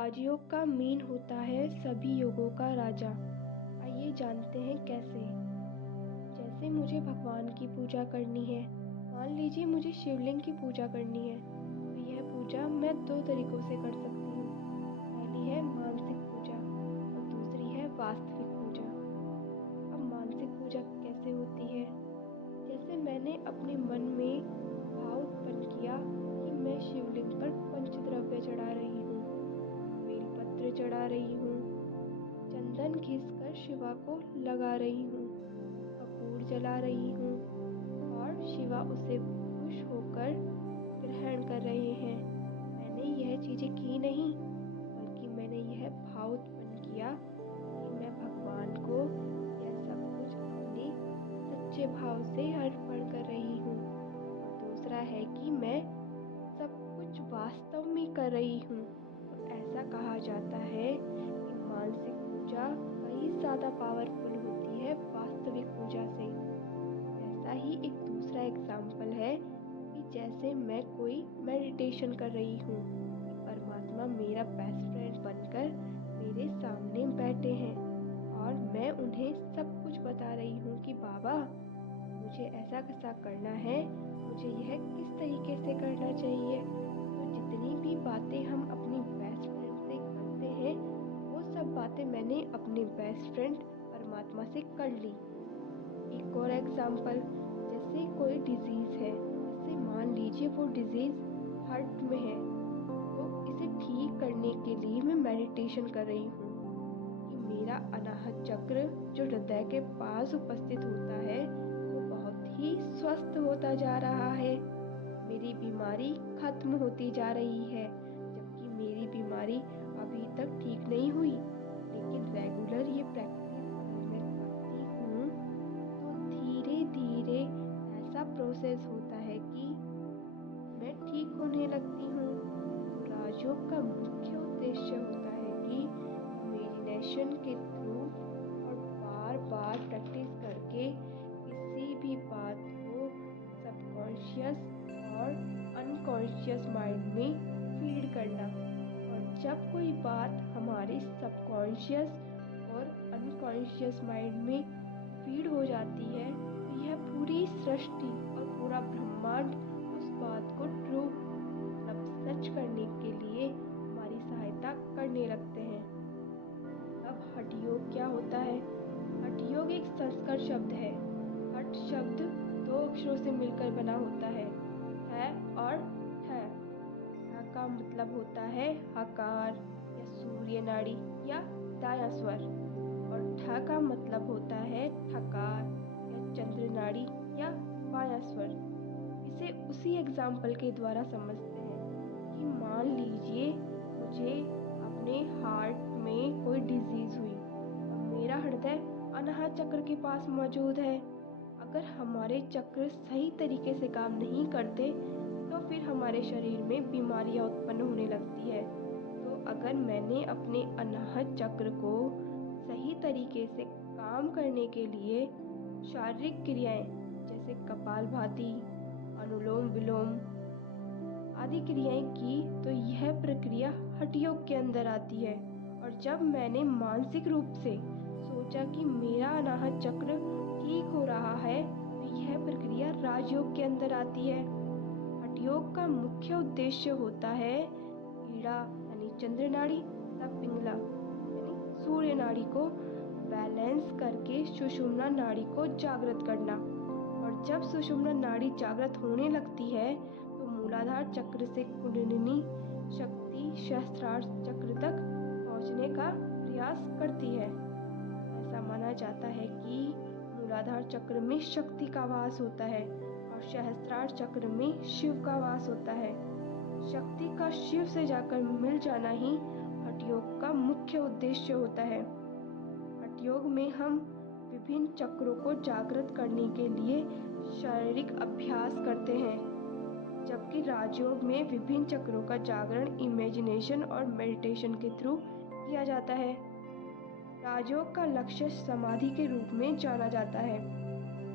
राजयोग का मीन होता है सभी योगों का राजा। आइए जानते हैं कैसे। जैसे मुझे भगवान की पूजा करनी है, मान लीजिए मुझे शिवलिंग की पूजा करनी है, तो यह पूजा मैं दो तरीकों से कर सकती हूँ। पहली है मानसिक पूजा और दूसरी है वास्तविक पूजा। अब मानसिक पूजा कैसे होती है? जैसे मैंने अपने मन में भाव उत्पन्न किया कि मैं शिवलिंग पर पंचद्रव्य चढ़ा रही हूँ, बेलपत्र चढ़ा रही हूँ, चंदन घिसकर शिवा को लगा रही हूँ, कपूर जला रही हूँ और शिवा उसे खुश होकर ग्रहण कर रहे हैं। मैंने यह चीज़ें की नहीं, बल्कि मैंने यह भाव उत्पन्न किया कि मैं भगवान को यह सब कुछ अपने सच्चे भाव से अर्पण कर रही हूँ। और दूसरा है कि मैं सब कुछ वास्तव में कर रही हूँ। तो ऐसा कहा जाता है कि मानसिक पूजा कई ज़्यादा पावरफुल होती है वास्तविक पूजा से। ऐसा ही एक दूसरा एग्जाम्पल है कि जैसे मैं कोई मेडिटेशन कर रही हूँ, परमात्मा मेरा बेस्ट फ्रेंड बनकर मेरे सामने बैठे हैं और मैं उन्हें सब कुछ बता रही हूँ कि बाबा मुझे ऐसा कैसा करना है, मुझे यह किस तरीके से करना चाहिए। तो जितनी भी बातें हम अपनी बेस्ट फ्रेंड से करते हैं, वो सब बातें मैंने अपने बेस्ट फ्रेंड परमात्मा से कर ली। एक और एग्जाम्पल, जैसे कोई डिजीज़ है, जैसे मान लीजिए वो डिजीज़ हार्ट में है, तो इसे ठीक करने के लिए मैं मेडिटेशन कर रही हूँ कि मेरा अनाहत चक्र जो हृदय के पास उपस्थित होता है वो बहुत ही स्वस्थ होता जा रहा है। मेरी बीमारी खत्म होती जा रही है, जबकि मेरी बीमारी अभी तक ठीक नहीं हुई, लेकिन रेगुलर ये प्रैक्टिस अगर मैं करती हूँ तो धीरे धीरे ऐसा प्रोसेस होता है कि मैं ठीक होने लगती हूँ। तो राजयोग का मुख्य उद्देश्य होता है कि इमेजिनेशन के थ्रू और बार बार प्रैक्टिस करके किसी भी बात को सबकॉन्शियस और अनकॉन्शियस माइंड में फीड करना। और जब कोई बात हमारे सबकॉन्शियस और अनकॉन्शियस माइंड में फीड हो जाती है, तो यह पूरी सृष्टि और पूरा ब्रह्मांड उस बात को ट्रू मतलब सच करने के लिए हमारी सहायता करने लगते हैं। अब हठ योग क्या होता है? हठ योग एक संस्कृत शब्द है। हठ शब्द दो अक्षरों से मिलकर बना होता है और ठ। ठ का मतलब होता है हकार या सूर्य नाड़ी या दायां स्वर, और ठ का मतलब होता है ठकार या चंद्र नाड़ी या बायां स्वर। इसे उसी एग्जाम्पल के द्वारा समझते हैं कि मान लीजिए मुझे अपने हार्ट में कोई डिजीज़ हुई और मेरा हृदय अनाहत चक्र के पास मौजूद है। अगर हमारे चक्र सही तरीके से काम नहीं करते तो फिर हमारे शरीर में बीमारियां उत्पन्न होने लगती है। तो अगर मैंने अपने अनाहत चक्र को सही तरीके से काम करने के लिए शारीरिक क्रियाएं जैसे कपालभाति, अनुलोम विलोम आदि क्रियाएं की, तो यह प्रक्रिया हठ योग के अंदर आती है। और जब मैंने मानसिक रूप से सोचा कि मेरा अनाहत चक्र ठीक हो रहा है, तो यह प्रक्रिया राजयोग के अंदर आती है। हठ योग का मुख्य उद्देश्य होता है ईड़ा यानी चंद्र नाड़ी तथा पिंगला यानी सूर्य नाड़ी को बैलेंस करके सुषुम्ना नाड़ी को जागृत करना। और जब सुषुम्ना नाड़ी जागृत होने लगती है तो मूलाधार चक्र से कुंडलिनी शक्ति सहस्त्रार चक्र तक पहुंचने का प्रयास करती है। ऐसा माना जाता है कि मूलाधार चक्र में शक्ति का वास होता है और सहस्त्रार चक्र में शिव का वास होता है। शक्ति का शिव से जाकर मिल जाना ही हठ योग का मुख्य उद्देश्य होता है। हठ योग में हम विभिन्न चक्रों को जागृत करने के लिए शारीरिक अभ्यास करते हैं, जबकि राजयोग में विभिन्न चक्रों का जागरण इमेजिनेशन और मेडिटेशन के थ्रू किया जाता है। राजयोग का लक्ष्य समाधि के रूप में जाना जाता है।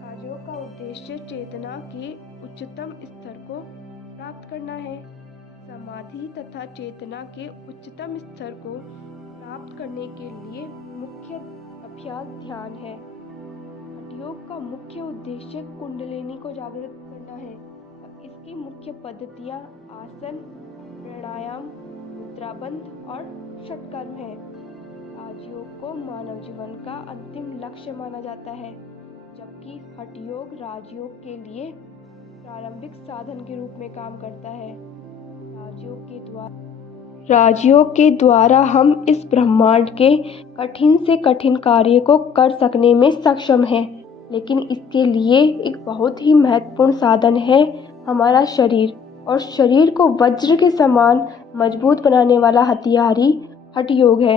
राजयोग का उद्देश्य चेतना के उच्चतम स्तर को प्राप्त करना है। समाधि तथा चेतना के उच्चतम स्तर को प्राप्त करने के लिए मुख्य अभ्यास ध्यान है। हठ योग का मुख्य उद्देश्य कुंडलिनी को जागृत करना है और इसकी मुख्य पद्धतियाँ आसन, प्राणायाम, मुद्राबंध और षटकर्म है। राजयोग को मानव जीवन का अंतिम लक्ष्य माना जाता है, जबकि हठ योग राजयोग के लिए प्रारंभिक साधन के रूप में काम करता है। राजयोग के द्वारा हम इस ब्रह्मांड के कठिन से कठिन कार्य को कर सकने में सक्षम हैं, लेकिन इसके लिए एक बहुत ही महत्वपूर्ण साधन है हमारा शरीर, और शरीर को वज्र के समान मजबूत बनाने वाला हथियार ही हठ योग है।